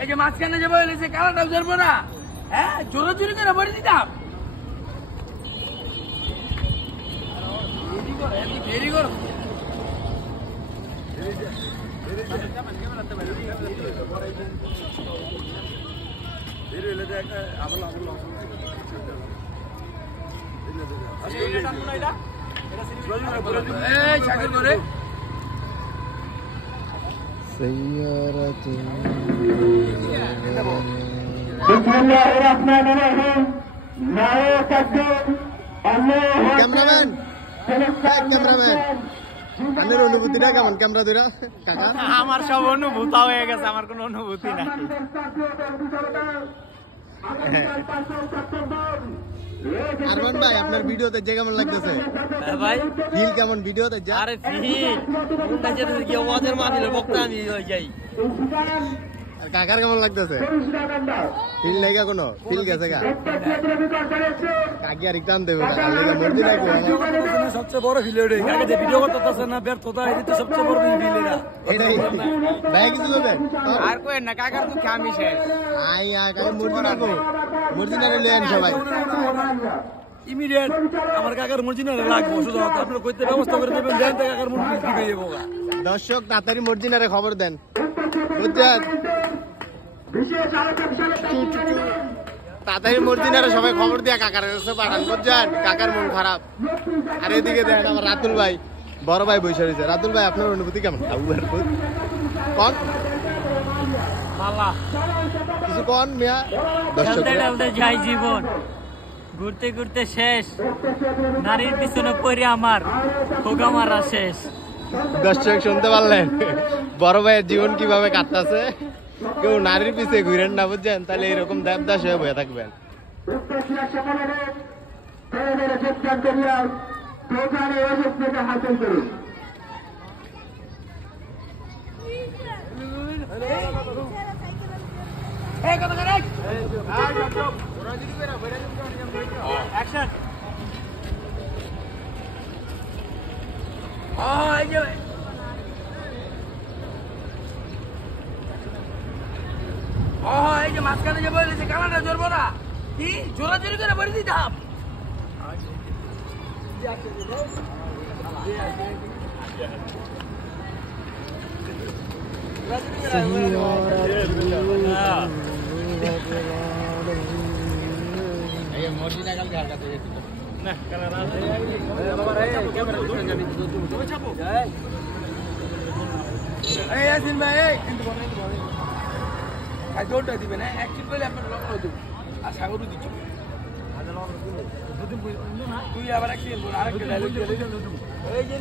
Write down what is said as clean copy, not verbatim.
এই যে মাঝখানে যে বলেছে কালাটাও ধরবো না, হ্যাঁ চোরাচুরি করে ভরে দিতাম। দেরি করো চাকরি করে ক্যামেরাম্যান ক্যামেরাম্যান আপনার অনুভূতিটা কেমন ক্যামেরা দুরা কাকা? আমার সব অনুভূত হয়ে গেছে, আমার কোনো অনুভূতি নাই। আরমান ভাই আপনার ভিডিওতে যে কেমন লাগতেছে ভাই ফিল কেমন ভিডিওতে যা? আরে ফিল ওদের মাহফিলের বক্তা আমি যাই। আর কাকার কেমন লাগতেছে? ফিল নাই কোনো ফিল গেছে গা কাকি আর টান দেবে কাকার লেগে মর্জি রাখবো। সবচেয়ে বড় ফিল ওটাই, কাকে যে ভিডিও করতেছে না ব্যর্থতা, এটা তো সবচেয়ে বড় ফিল। এটাই ভাই কিছু বলবেন? আর কই না কাকার তো খামি শেষ। আই কাকা মর্জি রাখবো, মর্জি না লেন সবাই ইমিডিয়েট আমার কাকার মর্জিনারে লাগবো, শুধু আপনারা কইতে ব্যবস্থা করে দেবেন, দেন তো কাকার মর্জিনা ঠিক হয়ে যাবো। দর্শক তাড়াতাড়ি মর্জিনারে খবর দেন, বুঝছেন? তাড়াতাড়ি মর্জিনারে সবাই খবর দিয়া কাকার কাছে পাঠান, বুঝছেন? কাকার মন খারাপ। আর এদিকে দেখেন আমার রাতুল ভাই, বড় ভাই বসে রয়েছে। রাতুল ভাই আপনার অনুভূতি কেমন? কন কিছু কন মিয়া। দর্শক যাই জীবন ঘুরতে ঘুরতে শেষ, নারীর পিছনে পড়ে আমার খোকা মারা শেষ। দর্শক শুনতে পারলেন বড় ভাইয়ের জীবন কিভাবে কাটতেছে। কেউ নারীর পিছিয়ে ঘুরেন না, বুঝছেন? তাহলে এরকম দেবদাস হয়ে বয়ে থাকবেন। এই যে মাঝখানে যে বলেছে কালাটা ধরবো না, কি চোরাচুরি করে ভরে দিতাম। দৌড়টা দিবেন, অ্যাক্টিভ করলে আপনার লগ্ন দেবো আর সাগরও দিচ্ছ। তুই আবার অ্যাক্সিডেন্ট আরেকটা ডায়লগ এই যে